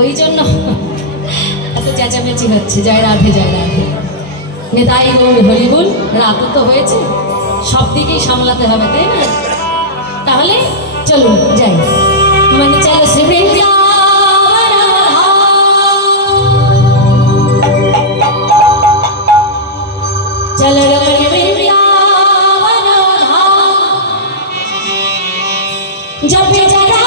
ওই জন্য এত চেঁচামেচি হচ্ছে। জয় রাধে জয় রাধে, নেতাই গৌর হরিবুল। রাত তো হয়েছে, সব দিকেই সামলাতে হবে, তাই না? তাহলে চলুন যাই, মানে চলো শিবৃন্দা চলো जब जरा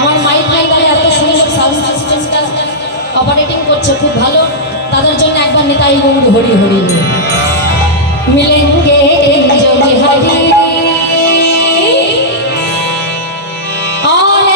আমার মাইক লাইভারে এত সুন্দর সাউন্ড সিস্টেমটা অপারেটিং করছে, খুব ভালো। তাদের জন্য একবার নিতাই গৌর হরি হরি মিলেंगे जो बिहारी और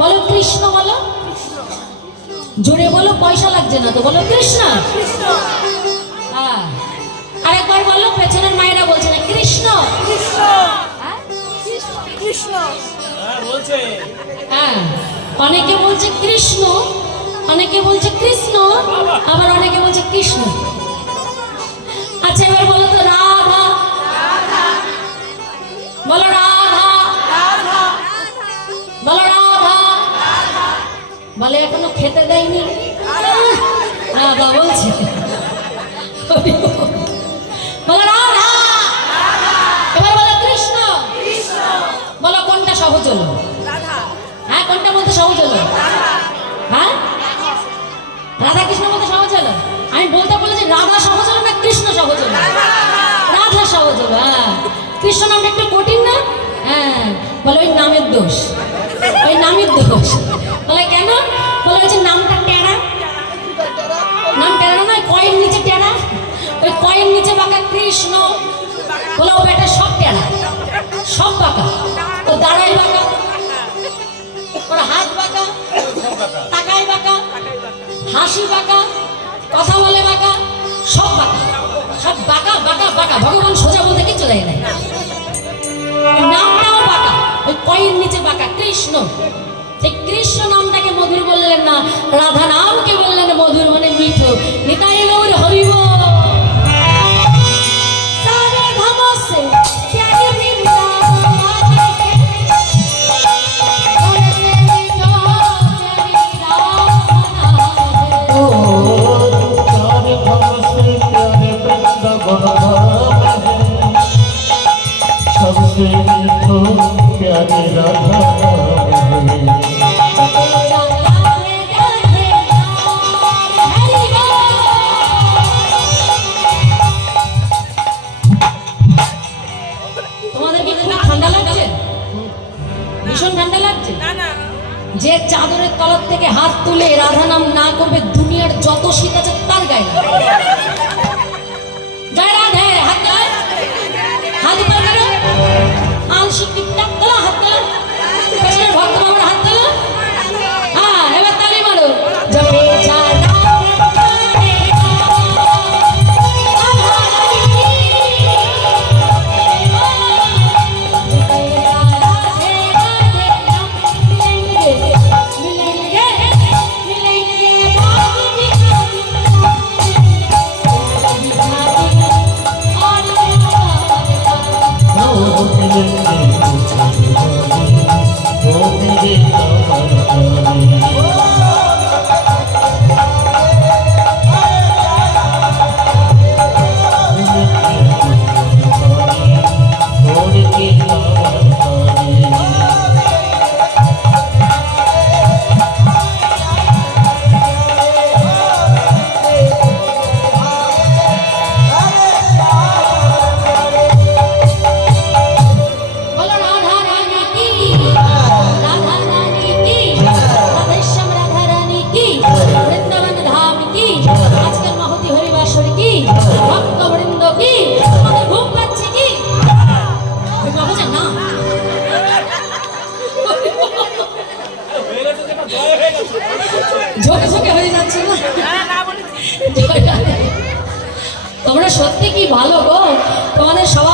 বলো কৃষ্ণ, বলো জোরে বলো, পয়সা লাগছে না তো, বলো কৃষ্ণ। হ্যাঁ, আরেকবার বলো, পেছনের মায়েরা বলছে না কৃষ্ণ। হ্যাঁ? হ্যাঁ, অনেকে বলছে কৃষ্ণ, অনেকে বলছে কৃষ্ণ, আবার অনেকে বলছে কৃষ্ণ। আচ্ছা এবার বলো তো রাধা, বলো রাধা, বলো রাধা, বলে এখনো খেতে দেয়নি। রাধা বলছে, বলো রাধা। এবার বলো কৃষ্ণ, বলো কোনটা সহজ হলো? হ্যাঁ, কোনটা বলতে সহজ হলো? হ্যাঁ, রাধা কৃষ্ণ বলতে সহজ হলো? আমি বলতে বলেছি রাধা সহজ হলো না কৃষ্ণ সহজ হলো? রাধা সহজ হলো। হ্যাঁ, কৃষ্ণ নামটা একটু কঠিন না? হ্যাঁ, বলে ওই নামের দোষ, ওই নামের দোষ। বলে কেন? বলে ওই যে নামটা টেরা, নাম টেরা নয়, কয়ের নিচে টেরা, ওই কয়ের নিচে বাঁকা কৃষ্ণ। বলে ও বেটা সব টেরা, সব বাঁকা, ও দাঁড়াই বাঁকা, ওর হাত বাঁকা, তাকাই বাঁকা, হাসি বাঁকা, কথা বলে বাঁকা, সব বাঁকা, সব বাঁকা বাঁকা বাঁকা। ভগবান সোজা বলতে কিচ্ছু দেয় নাই, নামটাও বাঁকা, ওই কয়ের নিচে বাঁকা কৃষ্ণ। এই কৃষ্ণ নামটাকে মধুর বললেন না, রাধা নামকে বললেন মধুর, মানে মিঠো। নিতাই গৌর হরি বল। सबसे मीठो प्यारे राधा তোমাদেরকে খুব ঠান্ডা লাগছে? ভীষণ ঠান্ডা লাগছে? যে চাদরের তলার থেকে হাত তুলে রাধা নাম না করবে, দুনিয়ার যত শীত আছে তার গায়ে জয় রাধে। হাত তোলা, হাত উপর করো, আলসি টিকটাক তোলা, হাত তোলা, পেছনের ভক্ত বাবার হাত তোলা। হ্যাঁ, এবার তালি মারো। জপে যা ঝোঁকে ঝোঁকে হয়ে যাচ্ছে না? তোমরা সত্যি কি ভালো গো, তোমাদের সবাই